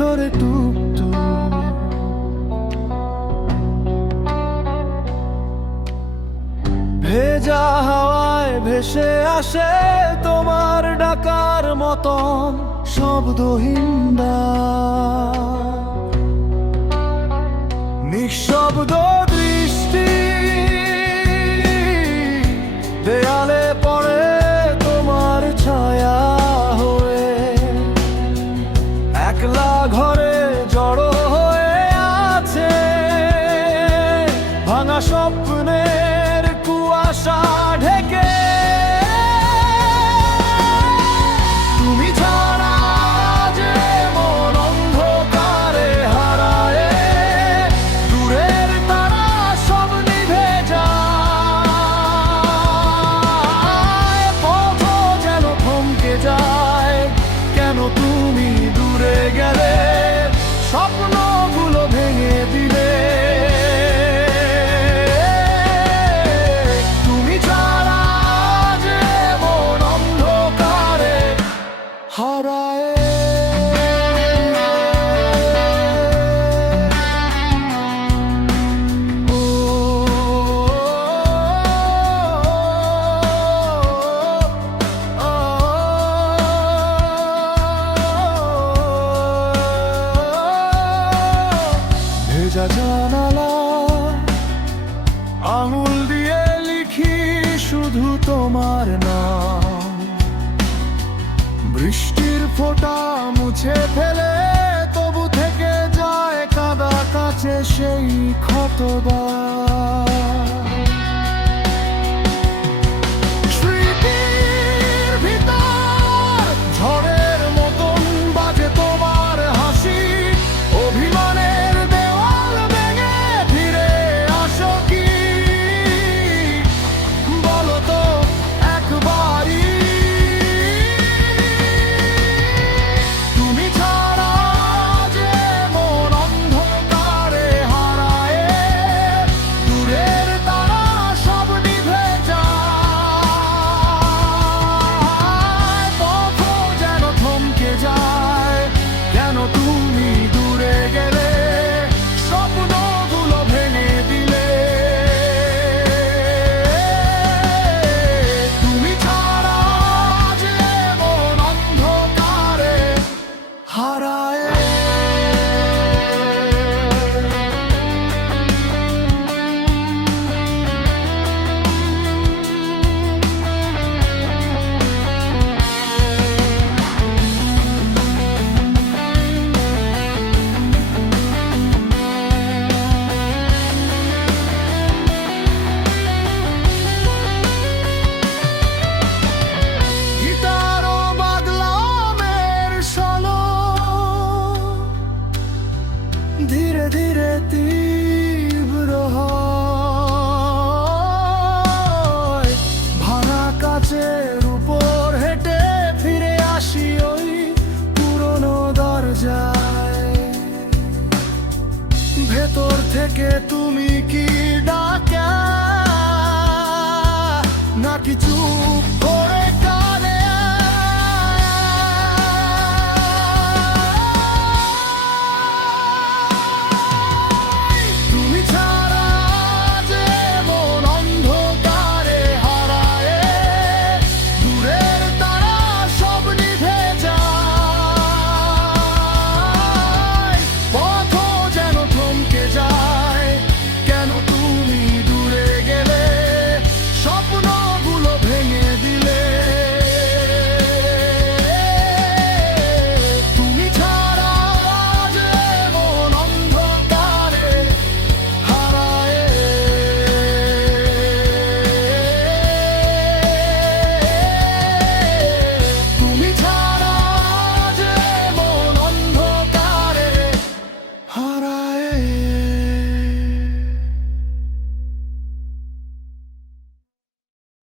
ঝরে টুকটুক। ভেজা হাওয়ায় ভেসে আসে তোমার ডাকার মতন শব্দহীন নিঃশব্দ দৃষ্টি দেয়ালে পড়ে তোমার ছায়া হয়ে, একলা ঘরে জড়ো হয়ে আছে ভাঙা স্বপ্নের কুয়াশা ঢেকে। তুমি ছাড়া যে মন অন্ধকারে হারায়, দূরের তারা সব নিভে যায়। পথ যেন থমকে যায়, কেন তুমি দূরে গেলে, স্বপ্নগুলো ভেঙে দিলে। তুমি ছাড়া যে মন অন্ধকারে হারায়। ভেজা জানালা আঙুল দিয়ে লিখি শুধু তোমার নাম। বৃষ্টির ফোঁটা মুছে ফেলে তবু থেকে যায় কাদা কাছে সেই ক্ষতদাগ। স্মৃতির ভিতর ঝড়ের মতন বাজে তোমার হাসি, অভিমানের দেওয়াল ভেঙে ফিরে আসো কি বলো তো একবারই। তুমি ছাড়া যে মন অন্ধকারে হারায়, দূরের তারা সব নিভে যায়। পথ যেন থমকে যায়, কেন তুমি দূরে গেলে, স্বপ্নগুলো ভেঙে দিলে। তুমি ছাড়া যে মন অন্ধকারে হারায়। গিটার ও বাদলামের সলো ধীরে ধীরে তীব্র হয়। ভাঙা কাচের উপর হেঁটে ফিরে আসি ওই পুরনো দরজায়। ভেতর থেকে তুমি